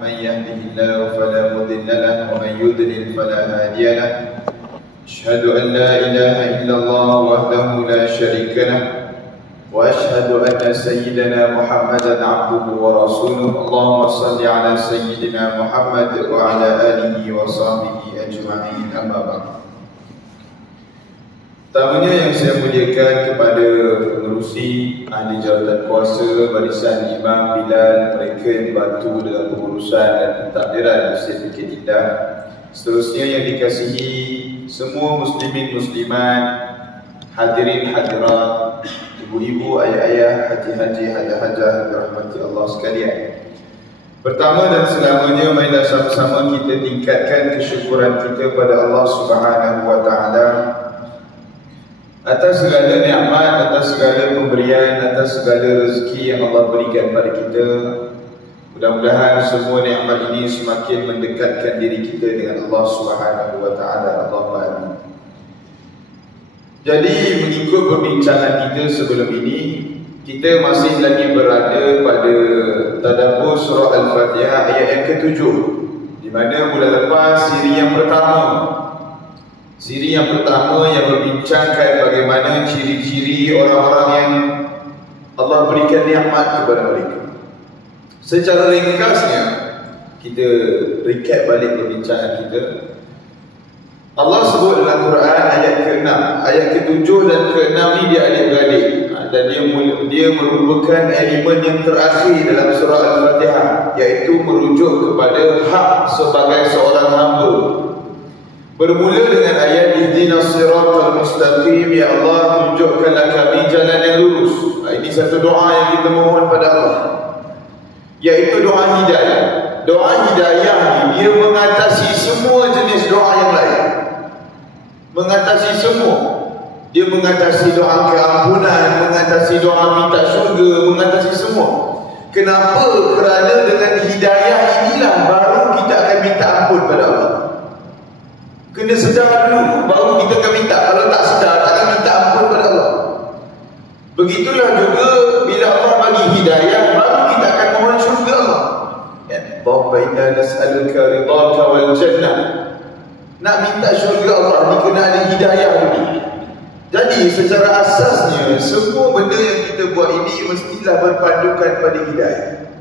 من يهده الله فلا مضل له ومن يضلل فلا هادي له. أشهد أن لا إله إلا الله وحده لا شريك له وأشهد أن سيدنا محمدا عبده ورسوله. اللهم صل على سيدنا محمد وعلى آله وصحبه أجمعين. أما بعد. Pertamanya yang saya muliakan kepada pengerusi ahli jawatan kuasa barisan Imam Bilal, mereka yang dibantu dalam pengurusan dan pentadbiran Masjid Bukit Indah. Seterusnya yang dikasihi semua muslimin muslimat, hadirin hadirat, ibu-ibu, ayah-ayah, haji-haji, hajah-hajah dirahmati Allah sekalian. Pertama dan selamanya, marilah sama-sama kita tingkatkan kesyukuran kita pada Allah Subhanahu wa taala atas segala nikmat, atas segala pemberian, atas segala rezeki yang Allah berikan pada kita. Mudah-mudahan semua nikmat ini semakin mendekatkan diri kita dengan Allah Subhanahu wa taala. Allahumma amin. Jadi mengikut perbincangan kita sebelum ini, kita masih lagi berada pada tadabbur surah Al-Fatihah ayat yang ke-7, di mana bulan lepas siri yang pertama yang membincangkan bagaimana ciri-ciri orang-orang yang Allah berikan nikmat kepada mereka. Secara ringkasnya, kita recap balik perbincangan kita. Allah sebut dalam Quran ayat ke-6, ayat ke-7 dan ke-6 ni dia adik-beradik, dan dia merupakan elemen yang terakhir dalam surah Al-Fatihah, iaitu merujuk kepada hak sebagai seorang hamba. Bermula dengan ayat ihdinas siratal mustaqim, ya Allah tunjukkanlah kami jalan yang lurus. Ini satu doa yang kita mohon pada Allah, iaitu doa hidayah. Doa hidayah ni dia mengatasi semua jenis doa yang lain. Mengatasi semua. Dia mengatasi doa keampunan, mengatasi doa minta syurga, mengatasi semua. Kenapa? Kerana dengan hidayah inilah baru kita akan minta ampun pada Allah. Kena sedar dulu, baru kita akan minta. Kalau tak sedar, tak akan minta ampun pada Allah. Begitulah juga bila Allah bagi hidayah, baru kita akan mohon syurga Allah. Allahumma inna nas'aluka ridhaka wal jannah. Nak minta syurga Allah ni kena ada hidayah dulu. Jadi secara asasnya, semua benda yang kita buat ini mestilah berpandukan pada hidayah.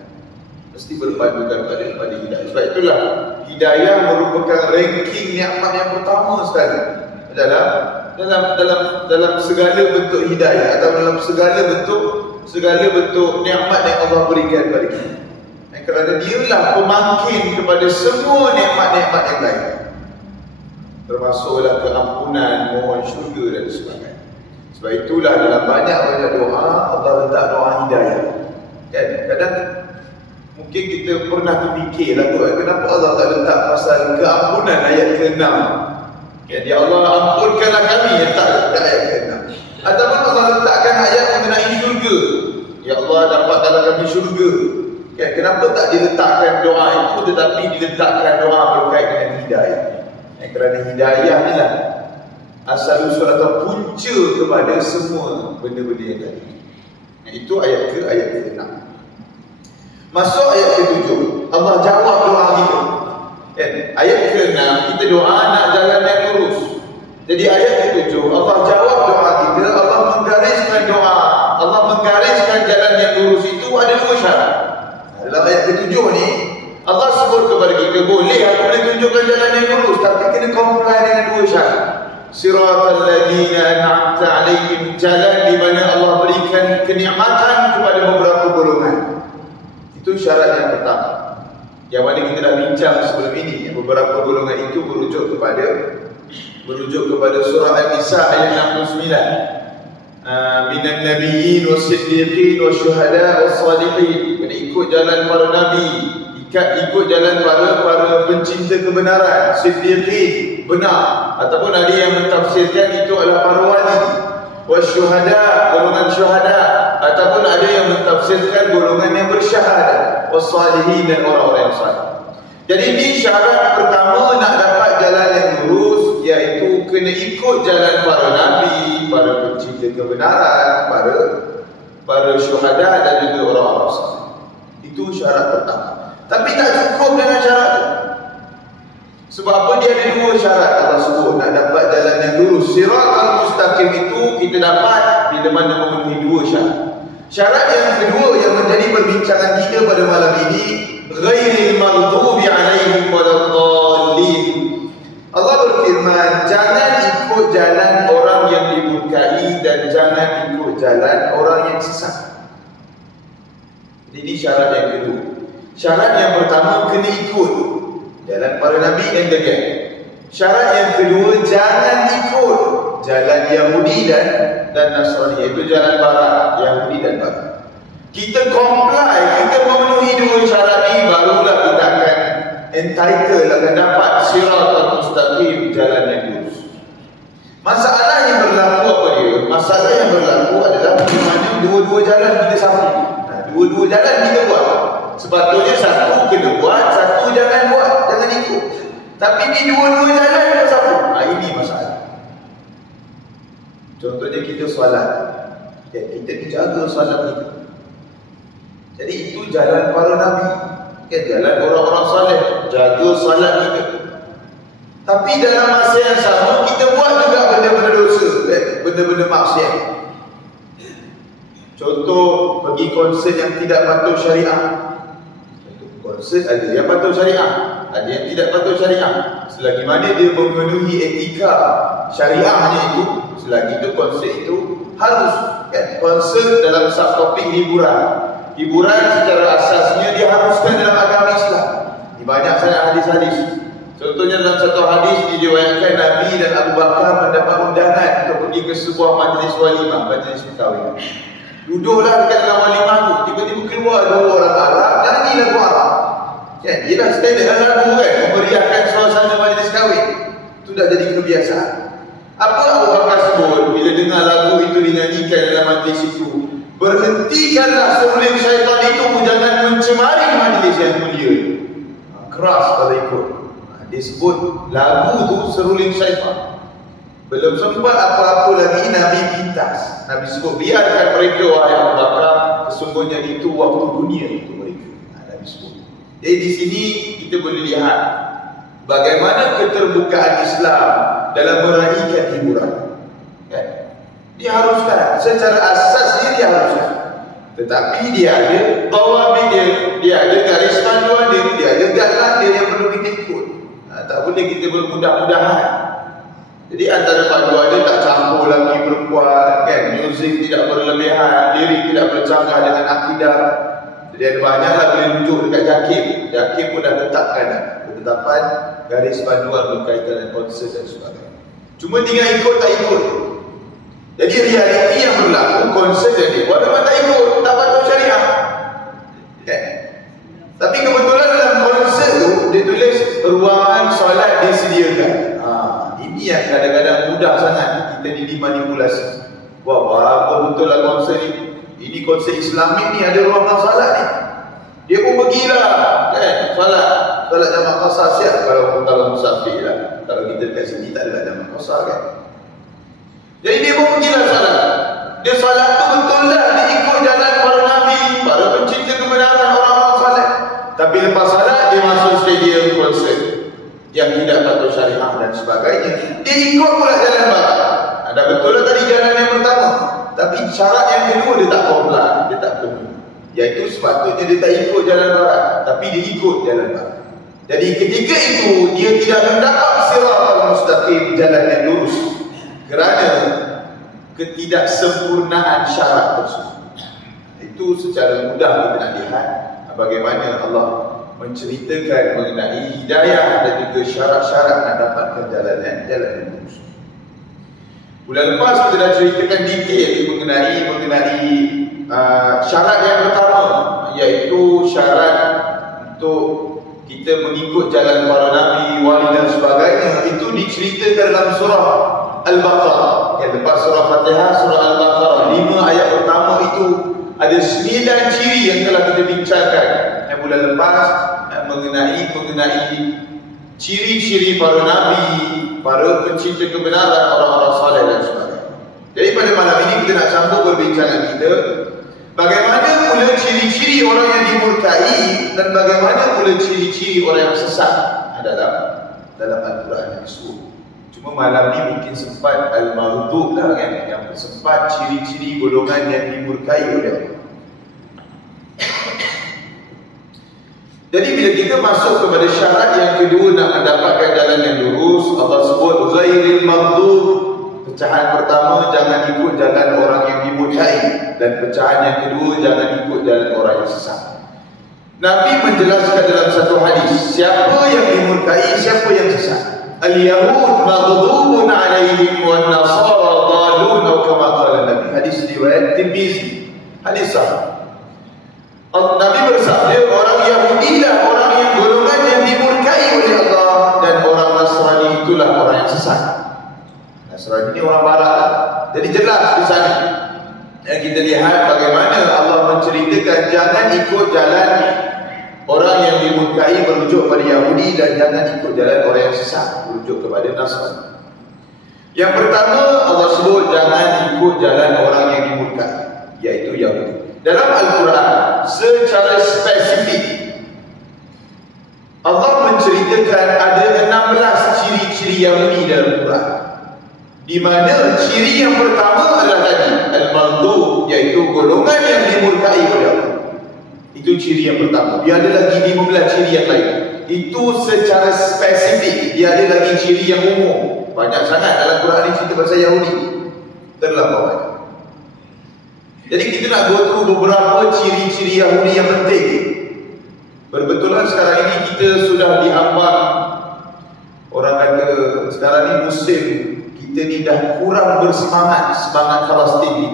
Mesti berpandukan pada hidayah. Sebab itulah hidayah merupakan ranking nikmat yang pertama sekali dalam segala bentuk hidayah, atau dalam segala bentuk nikmat yang Allah berikan kepada kita. Kerana dialah pemangkin kepada semua nikmat-nikmat yang lain, termasuklah keampunan, mohon syurga dan sebagainya. Sebab itulah dalam banyak-banyak doa Allah letak doa hidayah. Kan? Kadang mungkin kita pernah terfikirlah tu, kenapa Allah tak letak pasal keampunan ayat ke-6. Ya Allah ampunkanlah kami, letak ayat ke-6. Ataupun Allah letakkan ayat mengenai syurga, ya Allah dapatkanlah kami syurga. Kenapa tak diletakkan doa itu, tetapi diletakkan doa berkait dengan hidayah? Kerana hidayah ni lah asal-usul atau punca kepada semua benda-benda yang tadi. Itu ayat ke-6. Masuk ayat ke-7, Allah jawab doa kita. Ayat ke-6 kita doa nak jalan yang lurus. Jadi ayat ke-7 Allah jawab doa kita. Allah menggariskan doa, Allah menggariskan jalan yang lurus itu ada dua syarat. Dalam ayat ke-7 ni Allah sebut kepada kita, boleh aku boleh tunjukkan jalan yang lurus, tapi kena comply dengan dua syarat. Siratal ladzina an'amta 'alaihim, jalan di mana Allah berikan kenikmatan kepada beberapa golongan. Itu syarat yang pertama, yang mana kita dah bincang sebelum ini. Beberapa golongan itu merujuk kepada surah An-Nisa ayat 69. Minan nabiyyin was-siddiqin wasyuhada was-salihin. Kena ikut jalan para nabi, ikut jalan para pencinta kebenaran, siddiqin, benar. Ataupun ada yang mentafsirkan itu adalah para wali. Wasyuhada, golongan syuhada. Ataupun ada yang mentafsirkan golongan yang bersyahadat, was-salihin, dan orang-orang yang salih. Jadi ini syarat pertama nak dapat jalan yang lurus, iaitu kena ikut jalan para nabi, para pencinta kebenaran, para syuhada dan juga orang-orang salih. Itu syarat pertama. Tapi tak cukup Sebab apa? Dia ada dua syarat Allah sebut nak dapat jalan yang lurus. Siratal mustaqim itu kita dapat bila mana memenuhi dua syarat. Syarat yang kedua yang menjadi perbincangan kita pada malam ini, ghairil maghdubi alaihim waladdallin. Allah berfirman, jangan ikut jalan orang yang dimurkai dan jangan ikut jalan orang yang sesat. Ini syarat yang kedua. Syarat yang pertama, kena ikut jalan para nabi and the gang. Syarat yang kedua, jangan ikut jalan Yahudi dan Nasrani, iaitu jalan barat, Yahudi dan barat. Kita comply, kita memenuhi dua syarat ini, barulah kita akan entitled, akan dapat siratal mustaqim, jalan yang lurus. Masalah yang berlaku apa dia? Masalah yang berlaku adalah bagaimana dua-dua jalan kita sambung. Dua-dua jalan kita buat. Sepatutnya satu kena buat, satu jangan buat, jangan ikut. Tapi di dua-dua jalan kita sambung. Ini masalah. Contohnya kita solat, kita dijaga solat kita. Jadi itu jalan para nabi, jalan orang-orang saleh, jaga solat kita. Tapi dalam masa yang sama kita buat juga benda-benda dosa, benda-benda maksiat. Contoh, pergi konsert yang tidak patuh syariah. Konsert ada yang patuh syariah, ada yang tidak patuh syariah. Selagi mana dia memenuhi etika syariahnya itu, selagi itu konsert itu harus. Konsert dalam subtopik hiburan. Hiburan secara asasnya diharuskan dalam agama Islam. Di banyak sangat hadis-hadis. Contohnya dalam satu hadis diriwayatkan Nabi dan Abu Bakar mendapat undangan untuk pergi ke sebuah majlis walimah, majlis perkahwinan. Duduklah dekat dalam walimah tu, tiba-tiba keluar dua orang Arab, nyanyi lagu Arab. Dia dah standard lagu kan, memeriahkan suasana majlis kahwin. Itu dah jadi kebiasaan. Apa Abu Bakar sebut bila dengar lagu itu dinyanyikan dalam majlis itu? Berhentikanlah seruling syaitan itu, jangan mencemari majlis yang mulia. Keras kalau ikut. Dia sebut lagu tu seruling syaitan. Belum sempat apa-apa lagi Nabi pintas. Nabi sebut, biarkan mereka wahai Abu Bakar, sesungguhnya itu waktu dunia untuk mereka. Nabi sebut. Jadi di sini kita boleh lihat bagaimana keterbukaan Islam dalam meraihkan hiburan. Diharuskan, secara asasnya diharuskan. Tetapi dia ada bawah dia ada garis panduan dia ada garis dia yang perlu kita ikut. Tak boleh kita bermudah-mudahan. Jadi antara panduan dia tak campur lagi perempuan, kan? Muzik tidak berlebihan, lirik tidak bercanggah dengan akidah. Jadi ada banyaklah boleh rujuk dekat Jakib. Jakib pun dah letakkan ketetapan garis panduan berkaitan dengan konsert dan sebagainya. Cuma tinggal ikut tak ikut. Jadi realiti yang berlaku, konsert yang dibuat memang tak ikut, tak patuh syariah. Okay. Tapi kebetulan dalam konsert tu dia tulis ruangan solat disediakan. Ini yang kadang-kadang mudah sangat kita dimanipulasi. Wah, bagus betul lah konsert ni. Ini konsert Islamik ni ada ruangan solat ni. Dia pun pergilah, kan? Solat jamak qasar siap kalau musafir lah. Kalau kita dekat sini tak ada jamak qasar, kan? Jadi dia pun pergilah solat. Dia solat tu betul lah, dia ikut jalan para nabi, para pencinta kebenaran, orang-orang solat. Tapi lepas solat dia masuk stadium konsert yang tidak patuh syariah dan sebagainya. Dia ikut pula jalan barat. Ada betul lah tadi jalan yang pertama, tapi syarat yang kedua dia tak comply, dia tak penuhi. Iaitu sepatutnya dia tak ikut jalan barat, tapi dia ikut jalan barat. Jadi ketika itu dia tidak mendapat siratal mustaqim, jalan yang lurus, kerana ketidaksempurnaan syarat tersebut. Itu secara mudah kita nak lihat bagaimana Allah menceritakan mengenai hidayah dan juga syarat-syarat nak dapatkan jalan yang lurus. Bulan lepas kita dah ceritakan detail mengenai syarat yang pertama, iaitu syarat untuk kita mengikut jalan para nabi, wali dan sebagainya. Itu diceritakan dalam surah Al-Baqarah. Lepas surah Fatihah, surah Al-Baqarah, 5 ayat pertama itu ada 9 ciri yang telah kita bincangkan bulan lepas mengenai ciri-ciri para nabi, para pencinta kebenaran, orang-orang saleh dan sebagainya. Jadi pada malam ini kita nak sambung perbincangan kita bagaimana pula ciri-ciri orang yang dimurkai dan bagaimana pula ciri-ciri orang yang sesat dalam Al-Quran disebut. Cuma malam ni mungkin sempat al-maghdub lah kan, yang sempat ciri-ciri golongan yang dimurkai oleh Allah. Jadi bila kita masuk kepada syarat yang kedua nak mendapatkan jalan yang lurus, Allah sebut ghairil maghdub. Pecahan pertama, jangan ikut jalan orang yang dimurkai, dan pecahan yang kedua, jangan ikut jalan orang yang sesat. Nabi menjelaskan dalam satu hadis, siapa yang dimurkai, siapa yang sesat. Al-Yahud maghdubun alaihim wan Nasara dhalun, atau kama qala Nabi. Hadis riwayat Tirmizi. Hadis sahih. Nabi bersabda, orang Yahudi lah orang yang golongan yang dimurkai oleh Allah, dan orang Nasrani itulah orang yang sesat. Nasrani ini orang barat lah. Jadi jelas di sana. Dan kita lihat bagaimana Allah menceritakan jangan ikut jalan orang yang dimurkai merujuk pada Yahudi, dan jangan ikut jalan orang yang sesat merujuk kepada Nasrani. Yang pertama Allah sebut jangan ikut jalan orang yang dimurkai, yaitu Yahudi. Dalam Al-Quran secara spesifik Allah menceritakan ada 16 ciri-ciri Yahudi dalam Al-Quran, di mana ciri yang pertama adalah tadi al-maghdub, iaitu golongan yang dimurkai oleh Allah. Itu ciri yang pertama. Dia ada lagi 15 ciri yang lain. Itu secara spesifik. Dia ada lagi ciri yang umum. Banyak sangat dalam Quran ini cerita pasal Yahudi, terlampau banyak. Jadi kita nak go through beberapa ciri-ciri Yahudi yang penting. Berbetulan sekarang ini kita sudah dihambat, orang kata sekarang ni musim kita ni dah kurang bersemangat, semangat Palestin ni.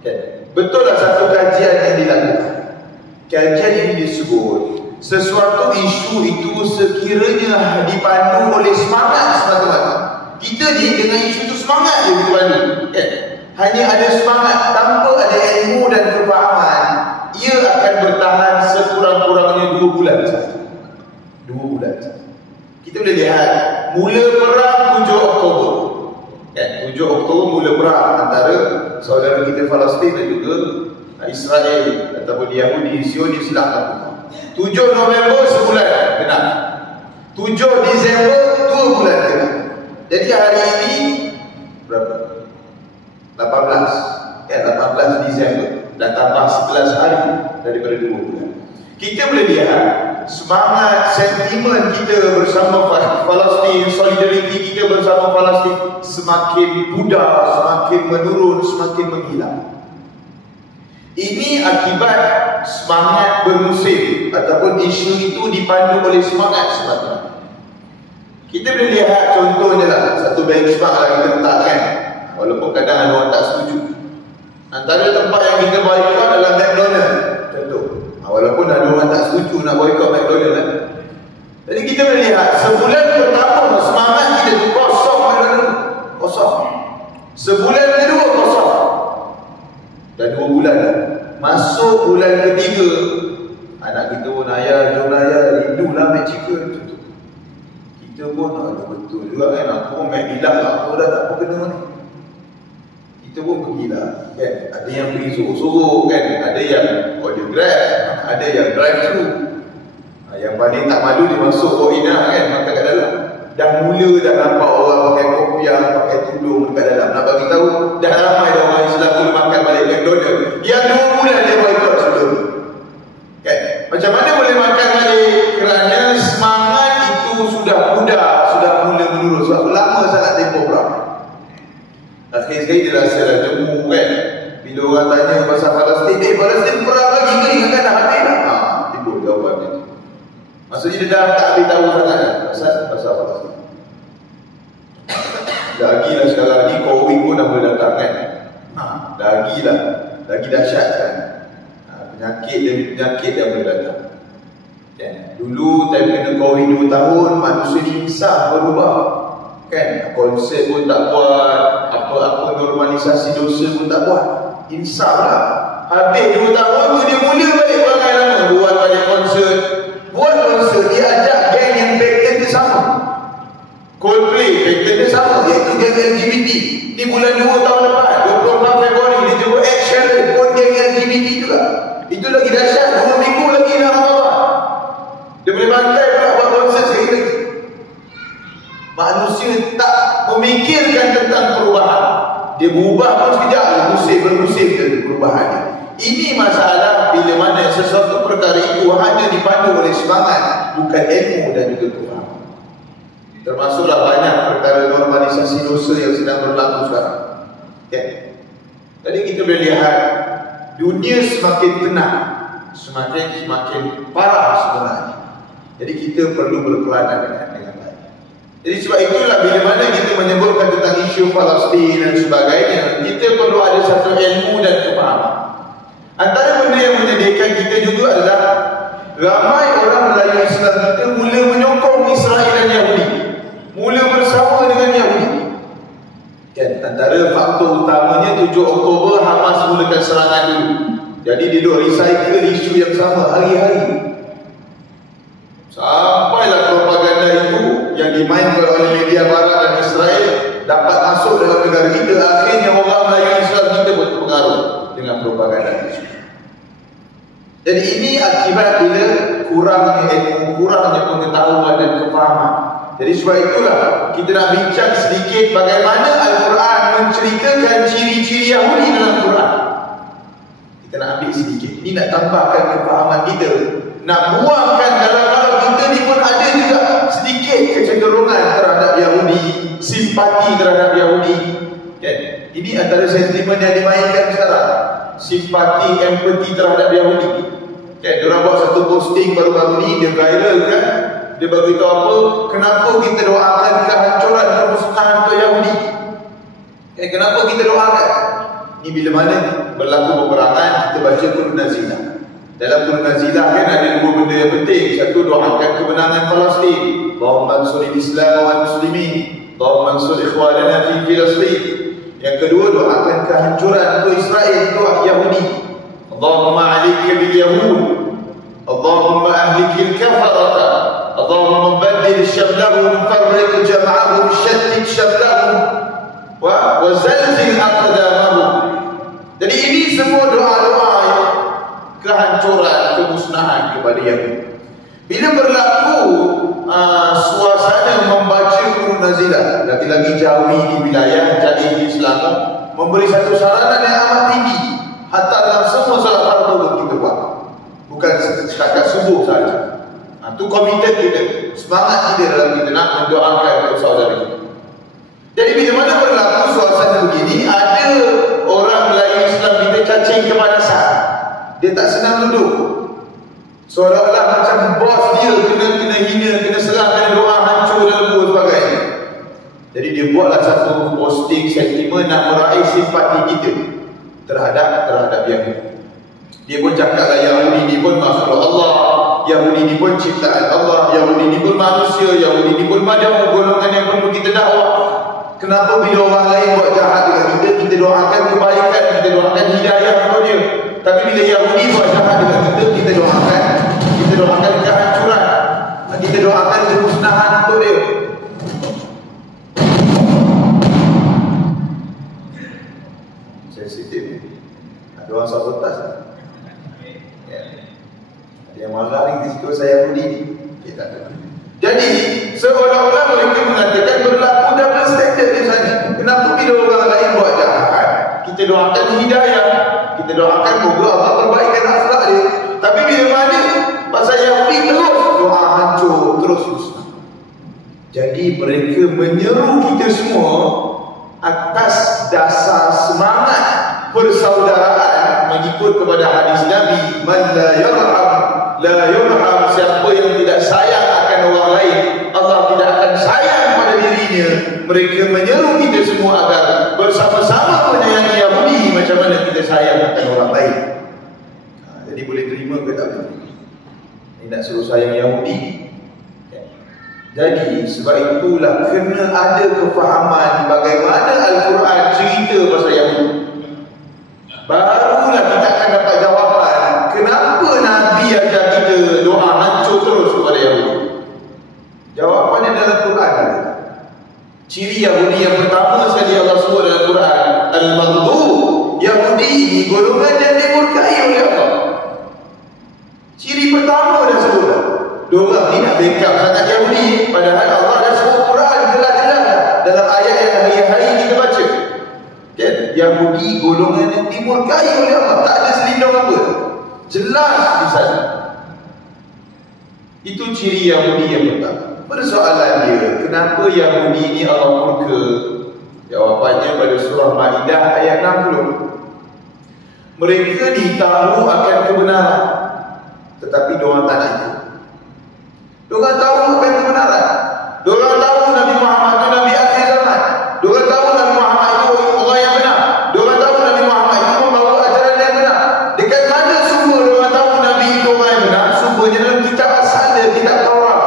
Okay. Betul lah satu kajian yang dilakukan. Kajian ini disebut sesuatu isu itu sekiranya dipandu oleh semangat semata-mata. Kita ni dengan isu itu semangat je kita pandu. Okay. Hanya ada semangat tanpa ada ilmu dan kefahaman, ia akan bertahan sekurang-kurangnya 2 bulan saja. 2 bulan saja. Kita boleh lihat mula perang 7 Oktober. 7 Oktober mula perang antara saudara kita Palestin dan juga Israel ataupun Yahudi Zionis lakukan. 7 November sebulan kena. 7 Disember 2 bulan kena. Jadi hari ini berapa? 18 Disember. Dah tambah 11 hari daripada 2 bulan. Kita boleh lihat semangat, sentimen kita bersama Palestin, solidariti kita bersama Palestin semakin pudar, semakin menurun, semakin menghilang. Ini akibat semangat bermusim ataupun isu itu dipandu oleh semangat semata. Kita boleh lihat contohnya lah, satu benchmark lah kita letakkan, walaupun kadang ada orang tak setuju. Antara tempat yang kita boycott adalah McDonald, contoh. Walaupun ada orang tak setuju nak boycott McDonald kan. Jadi kita boleh lihat sebulan pertama semangat kita tu kosong McDonald, kosong. Sebulan kedua kosong. Dan 2 bulan dah. Masuk bulan ketiga, anak kita pun ayah, jom ayah, rindulah Mac Chicken, contoh. Kita pun ada betul juga kan, aku pun Mac bilang aku dah tak apa kena ni. Kita pun pergilah kan. Ada yang pergi sorok-sorok kan, ada yang order Grab, ada yang drive thru. Yang paling tak malu dia masuk Orina kan, makan kat dalam. Dah mula dah nampak orang pakai kopiah, pakai tudung dekat dalam. Nak bagi tahu dah ramai dah orang Islam boleh makan balik McDonald. Yang 2 bulan dia boycott sebelum kan. Macam mana boleh makan balik? Kerana semangat itu sudah pudar, sudah mula menurun. Sebab lama sangat tempoh perang. Akhir sekali dia rasa dah jemu kan. Bila orang tanya pasal Palestin, Palestin perang lagi ke? Ingatkan dah habis dah. Timbul jawapan dia. Maksudnya dia dah tak habis tahu sangat pasal Palestin. Lagilah sekarang ni COVID pun dah boleh datang kan. Lagilah, lagi dahsyat kan. Penyakit dah boleh datang. Kan? Dulu time kena COVID 2 tahun, manusia ni insaf berubah. Kan, konsep pun tak buat, apa-apa normalisasi dosa pun tak buat. Insaf lah. Habis 2 tahun tu dia mula balik perangai lama. Buat balik konsert. Dia ajak geng yang pattern dia sama. Coldplay, pattern dia sama, iaitu geng LGBT. Ni bulan 2 tahun lepas, 24 Februari, dia jumpa Ed Sheeran pun geng LGBT juga. Itu lagi dahsyat, 2 minggu lagi dah Ramadan. Dia boleh bantai pula buat konsert sekali lagi. Manusia tak memikirkan tentang perubahan. Dia berubah pun sekejap, bermusim perubahannya. Ini masalah bila mana sesuatu perkara itu hanya dipandu oleh semangat, bukan ilmu dan juga kefahaman. Termasuklah banyak perkara normalisasi dosa yang sedang berlaku sekarang. Okay. Jadi kita boleh lihat dunia semakin tenang, semakin parah sebenarnya. Jadi kita perlu berkelana dengan baik. Jadi sebab itulah bila mana kita menyebutkan tentang isu Palestin dan sebagainya, kita perlu ada satu ilmu dan kefahaman. Antara benda yang menyedihkan kita juga adalah ramai orang Melayu Islam kita mula menyokong Israel dan Yahudi, mula bersama dengan Yahudi. Kan, antara faktor utamanya 7 Oktober Hamas mulakan serangan dulu. Jadi dia duk recycle isu yang sama hari-hari. Sampailah propaganda itu yang dimainkan oleh media barat dan Israel dapat masuk dalam negara kita. Akhirnya orang Melayu Islam kita berpengaruh dengan propaganda itu. Jadi ini akibat bila kurangnya ilmu, kurangnya pengetahuan dan kefahaman. Jadi sebab itulah kita nak bincang sedikit bagaimana Al-Quran menceritakan ciri-ciri Yahudi dalam Quran. Kita nak ambil sedikit. Ini nak tambahkan kefahaman kita. Nak buangkan dalam kalau kita ni pun ada juga sedikit kecenderungan terhadap Yahudi, simpati terhadap Yahudi. Kan? Ini antara sentimen yang dimainkan sekarang. Simpati, empati terhadap Yahudi. Kan? Diorang buat satu posting baru-baru ni, dia viral kan? Dia beritahu apa? Kenapa kita doakan kehancuran kemusnahan untuk Yahudi? Kan? Kenapa kita doakan? Ini bila mana berlaku peperangan, kita baca Qur'an Nazilah. Dalam Qur'an Nazilah kan ada 2 benda yang penting. Satu, doakan kemenangan Palestin. Allahumma ansuril Islam wal muslimin. Allahumma ansur ikhwanana fi Filastin. Yang kedua, doakan kehancuran untuk Israel, untuk Yahudi. Allahumma alayka bil yahud. Allahumma ahlikil kafarata. Allahumma baddil syamlahum, farriq jam'ahum, shattit syamlahum, wa zalzil aqdamahum. Jadi ini semua doa-doa kehancuran, kemusnahan kepada Yahudi. Bila berlaku suasana membaca Qur'an Nazilah, lagi-lagi Jawi di wilayah jadi Islam memberi satu saranan yang amat tinggi. Hatta dalam semua salat fardu pun kita buat, bukan setakat subuh saja. Itu komited kita, semangat kita dalam kita nak mendoakan untuk saudara kita. Jadi bila mana berlaku suasana begini, ada orang Melayu Islam kita cacing kepanasan. Dia tak senang duduk. Seolah-olah macam bos dia kena hina, kena serang, kena doa hancur dan lembu sebagainya. Jadi dia buatlah satu posting sentimen nak meraih simpati kita terhadap Yahudi. Dia pun cakaplah Yahudi ni pun makhluk Allah, Yahudi ni pun ciptaan Allah, Yahudi ni pun manusia, Yahudi ni pun ada golongan yang perlu kita dakwah. Kenapa bila orang lain buat jahat dengan kita, kita doakan kebaikan, kita doakan hidayah untuk dia. Tapi bila Yahudi buat jahat dengan kita, kita doakan kehancuran, kita doakan kemusnahan untuk dia. Sensitif. Ada orang sabotaj. Ada yang marah ni di situ saya Yahudi ni. Kita tak. Jadi seolah-olah mereka mengatakan berlaku double standard di sana. Kenapa bila orang lain buat jahat, kita doakan hidayah, kita doakan moga Allah perbaikan akhlak dia. Tapi bila mana pasal Yahudi terus doa hancur, terus musnah. Jadi mereka menyeru kita semua atas dasar semangat persaudaraan mengikut kepada hadis Nabi, man la yarham la yurham. Siapa yang tidak sayang akan orang lain, Allah tidak akan sayang pada dirinya. Mereka menyeru kita semua agar bersama-sama menyayangi Yahudi macam mana kita sayang akan orang lain. Jadi boleh terima ke tak boleh? Ini nak suruh sayang Yahudi. Jadi sebab itulah kena ada kefahaman bagaimana Al-Quran cerita pasal Yahudi. Barulah kita akan dapat jawapan kenapa Nabi ajar kita doa hancur terus kepada Yahudi. Jawapannya dalam Quran. Ciri Yahudi yang pertama sekali Allah sebut dalam Quran, Al-Maghdub. Yahudi ini golongan yang dimurkai oleh Allah. Ciri pertama dah sebut. Diorang ni nak backup sangat Yahudi, padahal Allah dah sebut Quran jelas Yahudi golongan yang dimurkai oleh Allah. Tak ada selindung apa. Jelas di sana. Itu ciri Yahudi yang pertama. Persoalan dia, kenapa Yahudi ini Allah murka? Jawapannya pada surah Maidah ayat 60. Mereka ditahu akan kebenaran, tetapi diorang tak nak ikut. Diorang tahu akan kebenaran. Diorang tahu Nabi Muhammad itu Nabi akhir zaman. Diorang tahu Nabi Muhammad itu orang yang benar. Diorang tahu Nabi Muhammad itu membawa ajaran yang benar. Dekat mana sumber diorang tahu Nabi itu orang yang benar? Sumbernya dalam kitab asal dia, kitab Taurat.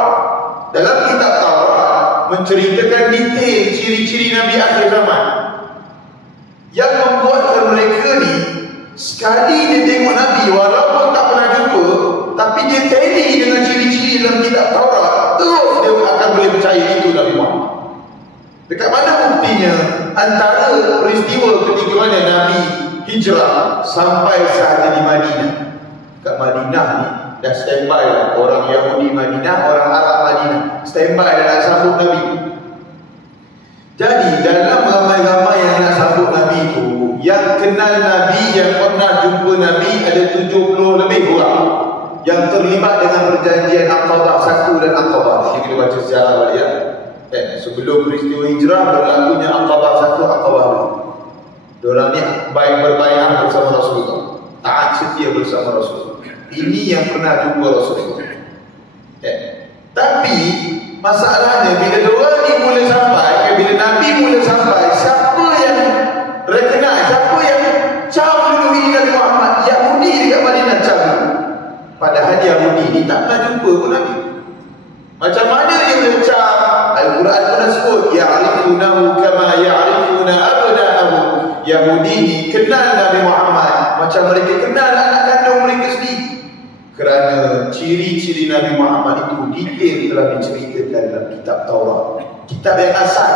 Dalam kitab Taurat menceritakan detail ciri-ciri Nabi akhir zaman. Yang membuatkan mereka ni, sekali dia tengok Nabi, walaupun tak pernah jumpa, tapi dia tally dengan ciri-ciri dalam kitab Taurat, terus dia akan boleh percaya itu Nabi Muhammad. Dekat mana buktinya? Antara peristiwa ketika mana Nabi hijrah sampai sahaja di Madinah. Kat Madinah ni dah standby lah. Orang Yahudi Madinah, orang Arab Madinah standby dah nak sambut Nabi. Jadi dalam ramai-ramai yang nak sambut Nabi itu, yang kenal Nabi, yang pernah jumpa Nabi ada 70 lebih orang yang terlibat dengan perjanjian Aqabah 1 dan Aqabah. Kita baca sejarah balik ya. Sebelum peristiwa hijrah berlakunya Aqabah 1, Aqabah 2. Diorang ni berbayar bersama Rasulullah, taat setia bersama Rasulullah. Ini yang pernah jumpa Rasulullah. Tapi masalahnya bila diorang ni mula sampai, bila Nabi mula sampai, siapa yang recognize, siapa yang cam dulu ini Nabi Muhammad? Yahudi dekat Madinah cam dulu. Padahal Yahudi ni tak pernah jumpa pun Nabi. Macam mana dia boleh cam? Al-Quran pernah sebut ya'rifunahu kama ya'rifuna abna'ahum. Yahudi ni kenal Nabi Muhammad macam mereka kenal anak kandung mereka sendiri. Kerana ciri-ciri Nabi Muhammad itu detail telah diceritakan dalam kitab Taurat. Kitab yang asal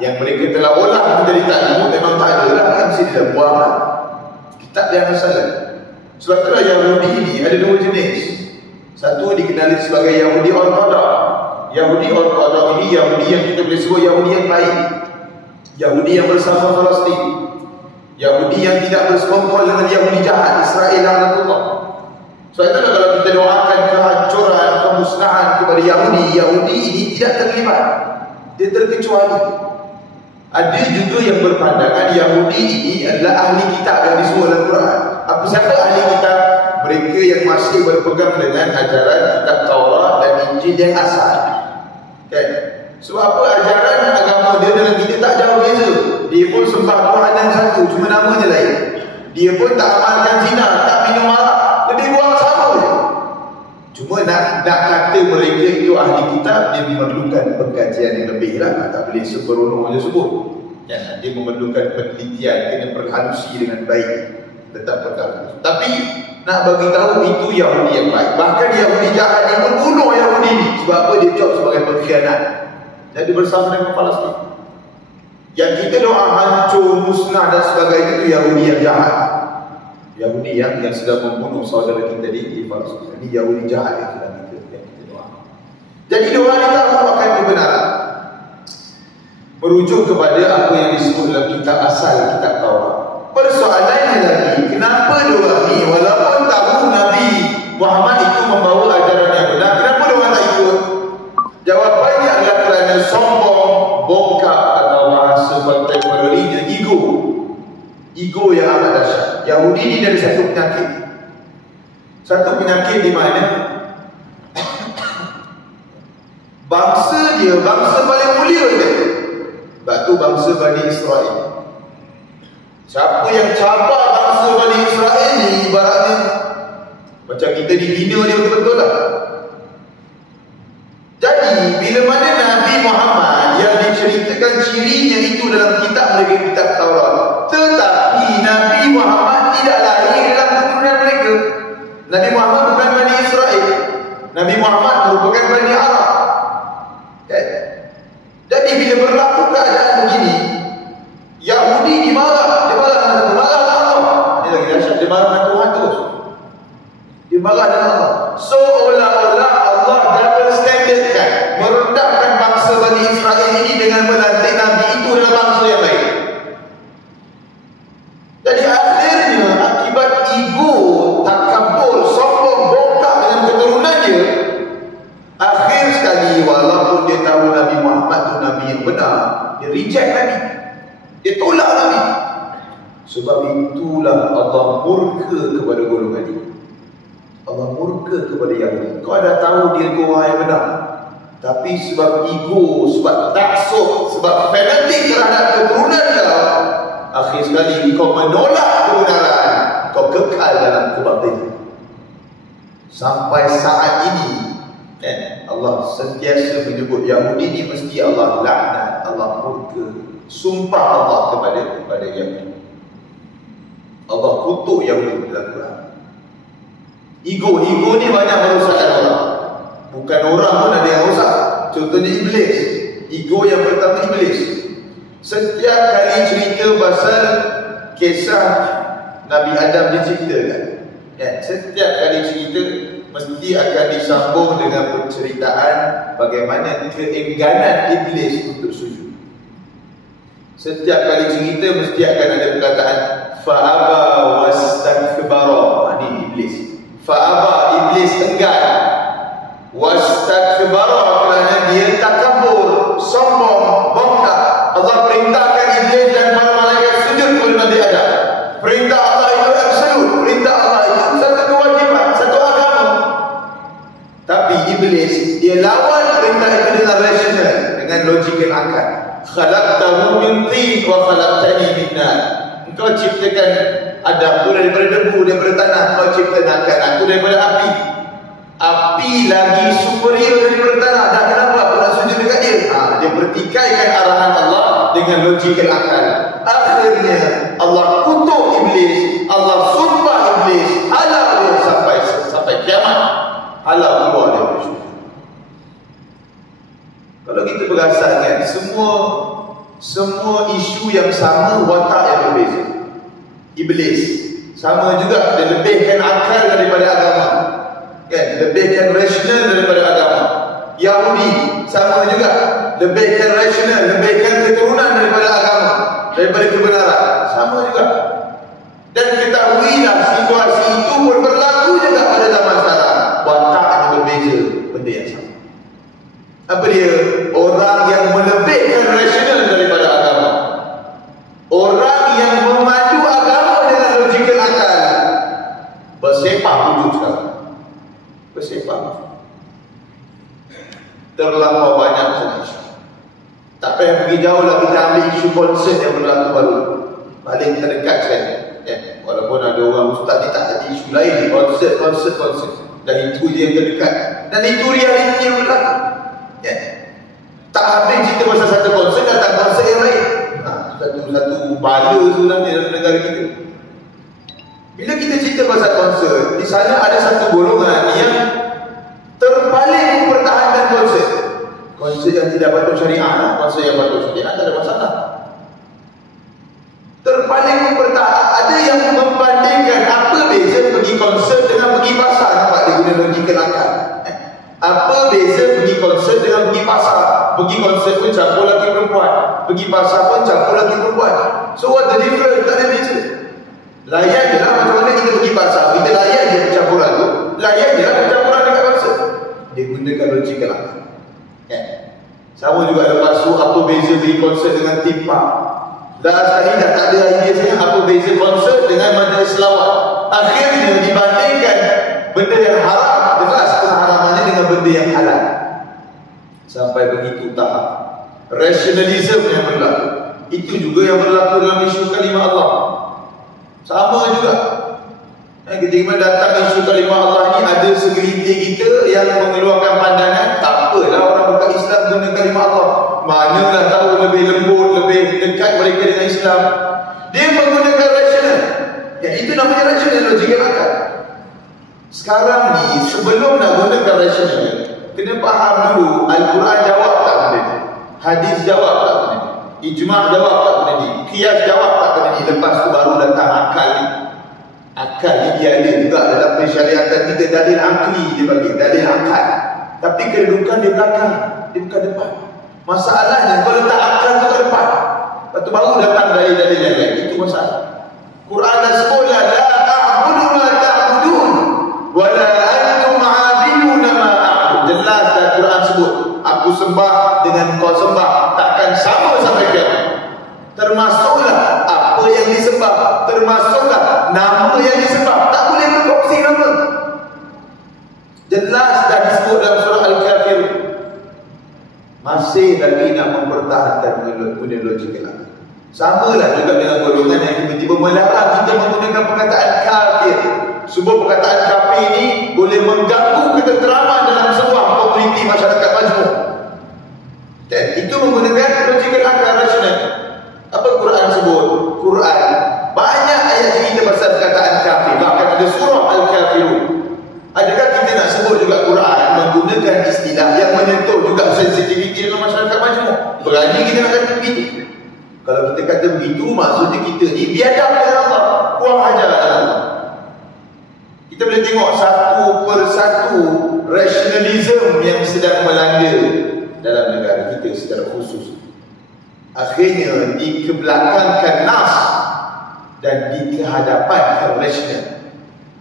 yang mereka telah olah menjadi taklim, memang tak ada lah, kan mesti dia buang lah. Kitab yang asal. Sebab itulah Yahudi ini ada dua jenis. Satu dikenali sebagai Yahudi Orthodox. Yahudi Orthodox ini Yahudi yang kita boleh sebut Yahudi yang baik, Yahudi yang bersama Palestin, Yahudi yang tidak bersekongkol dengan Yahudi jahat Israel laknatullah. Sebab itulah kalau kita doakan kehancuran, kemusnahan kepada Yahudi, Yahudi ini tidak terlibat, dia terkecuali. Ada juga yang berpandangan Yahudi ini adalah ahli kitab yang disebut dalam Quran. Apa siapa ahli kitab? Mereka yang masih berpegang dengan ajaran kitab Taurat dan Injil yang asal. Kan? Sebab apa? Ajaran agama dia dengan kita tak jauh beza. Dia pun sembah Tuhan yang satu, cuma namanya lain. Dia pun tak amalkan zina, tak minum arak, lebih kurang sama je. Cuma nak kata mereka itu ahli kitab, dia memerlukan pengkajian yang lebih lah. Tak boleh seberono je sebut. Ya, dia memerlukan penelitian, kena perhalusi dengan baik tentang perkara. Tapi nak bagi tahu itu Yahudi yang baik. Bahkan Yahudi jahat yang membunuh Yahudi ini. Sebab apa? Dia cop sebagai pengkhianat. Jadi bersama dengan Palestin. Yang kita doa hancur, musnah dan sebagainya itu Yahudi yang jahat. Yahudi yang sedang membunuh saudara kita di Palestin. Ini Yahudi jahat yang sedang kita doa. Jadi doa ini tahu akan kebenaran. Merujuk kepada apa yang disebut dalam kitab asal, kitab Taurat. Persoalannya lagi, kenapa diorang ni walaupun tahu Nabi Muhammad itu membawa ajaran yang benar, kenapa diorang tak ikut? Jawapannya adalah kerana sombong, bongkak atau bahasa contemporary-nya ego. Ego yang amat dahsyat. Yahudi ni ada satu penyakit. Satu penyakit di mana bangsa dia, bangsa paling mulia dia. Sebab tu bangsa Bani Israel. Siapa yang cabar bangsa Bani Israel ni ibaratnya macam kita dihina dia betul-betul lah. Jadi bila mana Nabi Muhammad yang diceritakan cirinya itu dalam kitab mereka, kitab Taurat, tetapi Nabi Muhammad tidak lahir dalam keturunan mereka. Nabi Muhammad bukan Bani Israel. Nabi Muhammad merupakan Bani Arab. Jadi bila berlaku keadaan begini, Yahudi dimarah. Dia marah dengan Allah. Ini lagi dahsyat, dia marah dengan Tuhan terus. Dia marah dengan Allah. Seolah-olah Allah double standardkan, merendahkan bangsa Bani Israel ini dengan melantik Nabi itu adalah bangsa yang baik. tahu Nabi Muhammad tu Nabi yang benar, dia reject Nabi, dia tolak Nabi. Sebab itulah Allah murka kepada golongan ini. Allah murka kepada Yahudi. Kau dah tahu dia Tuhan yang benar, tapi sebab ego, sebab taksub, sebab fanatik terhadap keturunan kau, akhir sekali kau menolak kebenaran, kau kekal dalam kebatilan. Sampai saat ini Allah sentiasa menyebut Yahudi ni mesti Allah laknat, Allah murka, sumpah Allah kepada Yahudi. Allah kutuk Yahudi dalam Quran. Ego ni banyak merosakkan orang. Bukan orang pun ada yang rosak. Contohnya iblis. Ego yang pertama iblis. Setiap kali cerita pasal kisah Nabi Adam diciptakan, setiap kali cerita mesti akan disambung dengan penceritaan bagaimana keengganan iblis untuk sujud. Setiap kali cerita mesti akan ada perkataan fa'aba wastakbara. Ini iblis. Fa'aba, iblis enggan. Wastakbara, kerana dia takabur, sombong, bongkak. Allah perintahkan iblis dan para malaikat sujud kepada Nabi Adam. Perintah Allah itu absolut. Perintah Allah itu satu kewajiban, satu agama. Tapi iblis, dia lawan perintah itu dengan rasional, dengan logikal akal. Khalaqtahu min tin wa khalaqtani min nar. Engkau ciptakan Adam tu daripada debu, daripada tanah. Engkau ciptakan aku daripada api. Api lagi superior daripada tanah. Dah kenapa aku nak sujud dekat dia? Dia pertikaikan arahan Allah dengan logikal akal. Akhirnya Allah kutuk iblis, Allah sumpah iblis, halau dia sampai kiamat, halau keluar daripada syurga. Kalau kita perasan semua isu yang sama, watak yang berbeza. Iblis sama juga, dia lebihkan akal daripada agama, lebihkan rasional daripada agama. Yahudi sama juga, lebihkan rasional, lebihkan keturunan daripada agama, daripada kebenaran, sama juga. Dan ketahuilah situasi itu pun berlaku juga pada zaman sekarang. Wataknya berbeza, benda yang sama. Apa dia? Orang yang melebihkan rasional daripada agama, orang yang memadu agama dengan logikal akal, bersepah wujud sekarang. Bersepah. Terlampau banyak isu. Tak payah pergi jauh lah, kita ambil isu konsert yang berlaku baru, paling terdekat sekali. Walaupun ada orang ustaz ni tak ada isu lain, konsert. Dan itu dia yang terdekat, dan itu realiti yang berlaku. Tak habis cerita pasal satu konsert, datang konsert yang lain. Satu bala sebenarnya dalam negara kita. Bila kita cerita pasal konsert, di sana ada satu golongan yang terpaling mempertahankan konsert. Konsert yang tidak patut syariah, konsert yang patut syariah tak ada masalah. Terpaling mempertahankan. Ada yang membandingkan apa beza pergi konsert dengan pergi pasar. Nampak dia guna logikal akal. Apa beza pergi konsert dengan pergi pasar? Pergi konsert pun campur lelaki perempuan, pergi pasar pun campur lelaki perempuan. So what the difference? Tak ada beza. Layan je lah macam mana kita pergi pasar. Kita layan je percampuran tu, layan je lah percampuran dekat konsert. Dia gunakan logikal akal. Sama juga lepas tu, apa beza pergi konsert dengan theme park? Dah sekali dah tak ada idea saya apa beza konsert dengan majlis selawat. Akhirnya dibandingkan benda yang haram, jelas pengharamannya dengan benda yang halal. Sampai begitu tahap rasionalisme yang berlaku. Itu juga yang berlaku dalam isu kalimah Allah. Sama juga. Ketika datang isu kalimah Allah ni, ada segelintir kita yang mengeluarkan pandangan, tak apalah orang bukan Islam guna kalimah Allah, manalah tahu lebih lembut, lebih dekat mereka dengan Islam. Dia menggunakan rasional. Itu namanya rasional, logikal akal. Sekarang ni, sebelum nak gunakan rasional, kena faham dulu Al-Quran jawab tak benda ni, hadis jawab tak benda ni, ijma' jawab tak benda ni, qiyas jawab tak benda ni. Lepas tu baru datang akal ni. Akal ni dia ada juga dalam pensyariatan kita, dalil akli dia bagi, dalil akal. Tapi kedudukan dia belakang, dia bukan depan. Masalahnya kalau letak akal tu ke depan, lepas tu baru datang dalil-dalil yang lain. Itu masalah. Quran dah sebut lah, la a'budu ma ta'budun wa la antum 'abiduna ma a'bud. Jelas dah Quran sebut, aku sembah dengan kau sembah, takkan sama sampai kiamat. Termasuklah apa yang disembah, termasuklah nama yang disembah. Tak boleh berkongsi nama. Jelas dah disebut dalam surah Al-Kafir. Masih lagi nak mempertahankan dunia logikal. Sama lah juga dengan golongan yang tiba-tiba melarang kita menggunakan perkataan kafir. Sebuah perkataan kafir ini boleh mengganggu ketenteraman dalam sebuah komuniti masyarakat majmuk. Dan itu menggunakan logikal akal rasional. Apa Quran sebut? Quran banyak ayat cerita pasal perkataan kafir. Bahkan ada surah Al-Kafirun. Adakah kita nak sebut juga Quran menggunakan istilah yang menyentuh juga sensitiviti dalam masyarakat majmuk? Berani kita nak kata begitu? Kalau kita kata begitu, maksudnya kita ni biadab dengan Allah, kurang ajar dengan Allah. Kita boleh tengok satu persatu rasionalisme yang sedang melanda dalam negara kita secara khusus. Akhirnya dikebelakangkan nas dan dikehadapankan rasional.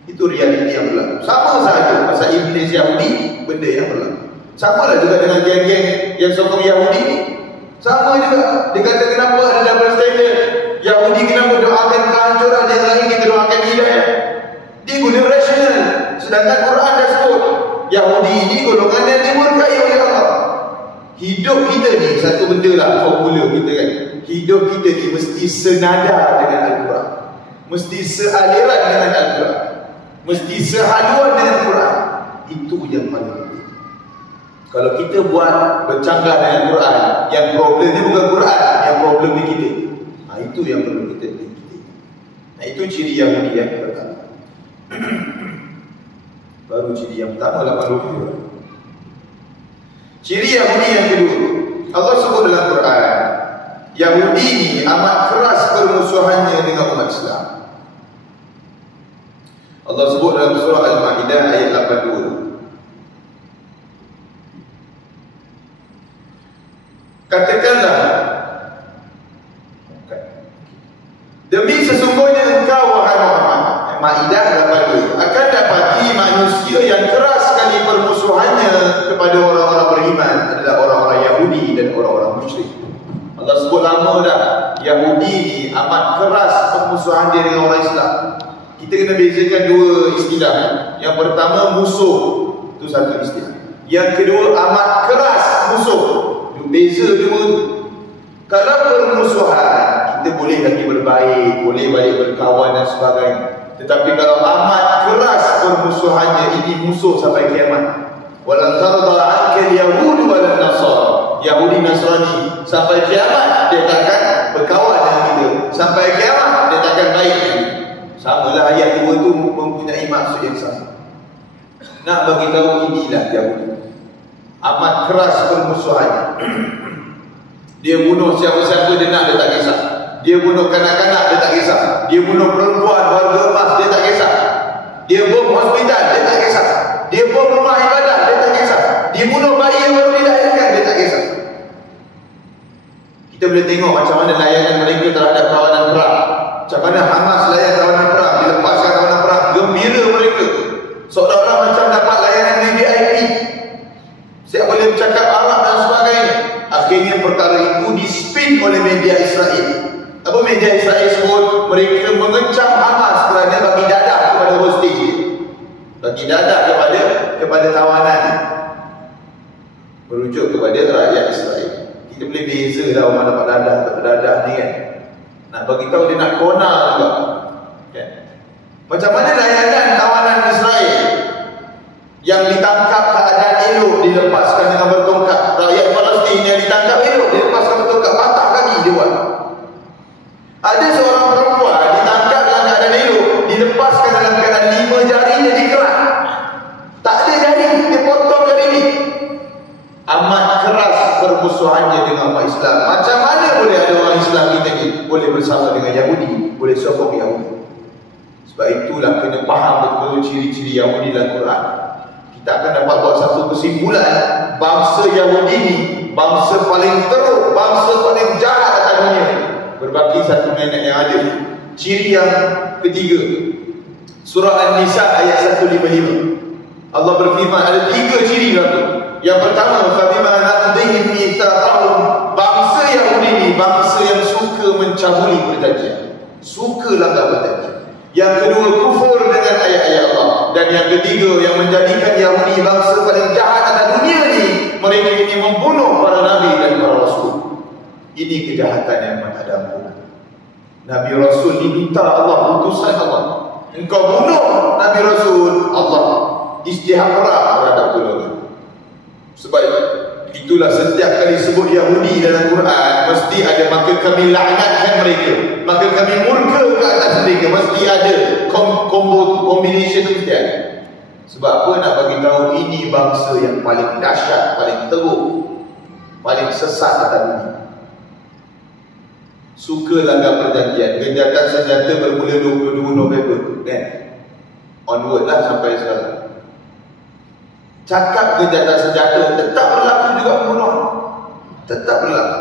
Itu realiti yang berlaku. Sama sahaja pasal Iblis Yahudi, benda yang berlaku. Sama lah juga dengan geng-geng yang sokong Yahudi ni. Sama juga. Dia kata kenapa ada double standard. Yahudi kenapa doakan kehancuran, yang lain kita doakan hidayah. Dia guna rasional. Sedangkan Quran dah sebut Yahudi ini golongan yang dimurkai oleh Allah. Hidup kita ni satu benda lah formula kita kan. Hidup kita ni mesti senada dengan Al-Quran, mesti sealiran dengan Al-Quran, mesti sehaluan dengan Quran. Itu yang paling penting. Kalau kita buat bercanggah dengan Quran, yang problemnya bukan Quran, yang problemnya kita. Itu yang perlu kita lihat. Itu ciri Yahudi yang pertama. Baru ciri yang pertama lah baru. Ciri Yahudi yang kedua, Allah sebut dalam Quran, Yahudi ni amat keras permusuhannya dengan umat Islam. Allah sebut dalam surah Al-Ma'idah ayat 82. Katakanlah, demi sesungguhnya engkau wahai Muhammad, Ma'idah 82, akan dapati manusia yang keras sekali permusuhannya kepada orang-orang beriman adalah orang-orang Yahudi dan orang-orang musyrik. Allah sebut lama dah, Yahudi ni amat keras permusuhan dia dengan orang Islam. Kita kena bezakan dua istilah. Yang pertama musuh, itu satu istilah. Yang kedua amat keras musuh. Beza dua tu. Kalau permusuhan, kita boleh lagi berbaik, boleh balik berkawan dan sebagainya. Tetapi kalau amat keras permusuhannya, ini musuh sampai kiamat. Walan tarda 'anka al-yahud walan nasara. Yahudi Nasrani sampai kiamat dia takkan berkawan dengan kita. Sampai kiamat dia takkan baik. Samalah ayat dua tu mempunyai maksud yang sama. Nak bagi tahu inilah Yahudi. Amat keras permusuhannya. Dia bunuh siapa-siapa dia nak, dia tak kisah. Dia bunuh kanak-kanak, dia tak kisah. Dia bunuh perempuan, warga emas, dia tak kisah. Dia bom hospital, dia tak kisah. Dia bom rumah ibadah, dia tak kisah. Dia bunuh bayi yang baru dilahirkan, dia tak kisah. Kita boleh tengok macam mana layanan mereka terhadap tawanan perang. Macam mana Hamas layan tawanan perang, dilepaskan tawanan perang, gembira mereka. Seolah-olah macam dapat layanan VIP. Siap boleh bercakap Arab dan sebagainya. Akhirnya perkara itu dispin oleh media Israel. Apa media Israel sebut? Mereka mengecam Hamas kerana bagi dadah kepada hostage, bagi dadah kepada tawanan, merujuk kepada rakyat Israel. Kita boleh beza lah orang dapat dadah, tak dadah ni kan. Nak bagi tahu dia nak kona juga kan? Macam mana layanan tawanan Israel yang ditangkap keadaan elok dilepaskan dengan bertongkat. Rakyat Palestin yang ditangkap elok dilepaskan bertongkat, patah kaki dia buat. Ada seorang perempuan ditangkap dalam keadaan elok, dilepaskan dalam keadaan 5 jarinya dikerat. Tak ada jari, dia potong jari ni. Amat keras permusuhannya dengan umat Islam. Macam mana boleh ada orang Islam kita ni boleh bersama dengan Yahudi, boleh sokong Yahudi? Sebab itulah kena faham betul ciri-ciri Yahudi dalam Quran. Kita akan dapat buat satu kesimpulan, bangsa Yahudi ni bangsa paling teruk, bangsa paling jahat atas dunia. Berbagi satu nenek yang ada. Ciri yang ketiga, surah An-Nisa ayat 155. Allah berfirman ada 3 ciri dalam tu. Yang pertama, fabima naqdihim mitsaqahum, bangsa Yahudi ni bangsa yang suka mencabuli perjanjian, suka langgar perjanjian. Yang kedua, kufur dengan ayat-ayat Allah. Dan yang ketiga, yang menjadikan Yahudi bangsa paling jahat atas dunia ni, mereka ini membunuh para nabi dan para rasul. Ini kejahatan yang tak ada ampun. Nabi Rasul diminta Allah, utusan Allah. Engkau bunuh Nabi Rasul, Allah istihara terhadap golongan. Sebab itulah setiap kali sebut Yahudi dalam Quran, mesti ada maka kami laknatkan mereka, maka kami murka ke atas mereka, mesti ada combination tu mesti ada. Sebab apa? Nak bagi tahu ini bangsa yang paling dahsyat, paling teruk, paling sesat atas dunia. Suka langgar perjanjian. Gencatan senjata bermula 22 November kan? Onward lah sampai sekarang. Cakap gencatan senjata tetap berlaku juga pembunuhan. Tetap berlaku.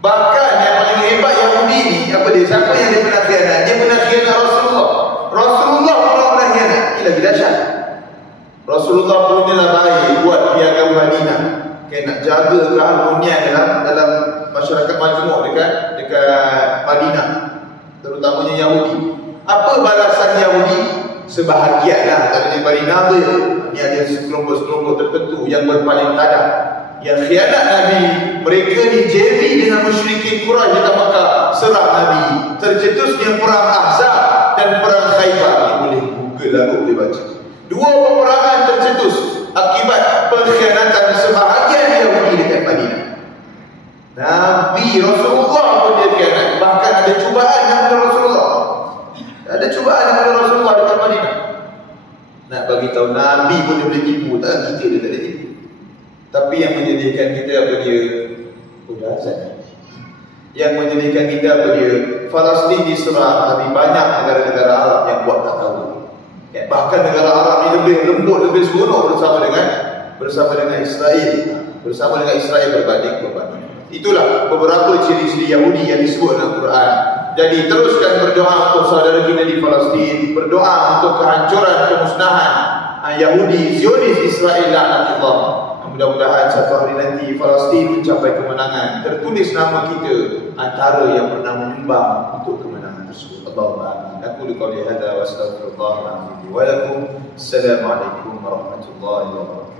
Bahkan yang paling hebat Yahudi ni, apa dia? Siapa yang dia pernah khianat? Dia pernah khianat Rasulullah. Rasulullah pernah khianat. Ini lagi dahsyat. Rasulullah punyalah baik buat piagam Madinah. Okay, nak jaga keharmonian dalam masyarakat majmuk dekat Madinah, terutamanya Yahudi. Apa balasan Yahudi? Sebahagianlah dari Madinah tu. Ini ada sekelompok-sekelompok tertentu yang berpaling tadak, yang khianat Nabi. Mereka ni JV dengan musyrikin Quraisy di Makkah, serang Nabi. Tercetusnya perang Ahzab dan perang Khaybar. Ini boleh Google lah, boleh baca. Dua peperangan tercetus akibat pengkhianatan sebahagian Yahudi dekat Madinah. Nabi Rasulullah pun dia khianat. Bahkan ada cubaan kepada Rasulullah. Ada cubaan kepada Rasulullah dekat Madinah. Nak bagi tahu Nabi pun dia boleh tipu, tak kita dia tak boleh tipu. Tapi yang menjadikan kita apa dia? Udah azan. Yang menjadikan kita apa dia? Palestin diserang, tapi banyak negara-negara Arab yang buat tak tahu. Ya, bahkan negara Arab ini lebih lembut, lebih seronok bersama dengan Israel. Bersama dengan Israel berbanding. Itulah beberapa ciri-ciri Yahudi yang disebut dalam Quran. Jadi teruskan berdoa untuk saudara kita di Palestin, berdoa untuk kehancuran, kemusnahan Yahudi, Zionis, Israel, laknatullah. Mudah-mudahan satu hari nanti Palestin mencapai kemenangan. Tertulis nama kita antara yang pernah menyumbang untuk kemenangan tersebut. Allahumma amin. Aku qouli hadza wa astaghfirullah wa lakum. Assalamualaikum warahmatullahi wabarakatuh.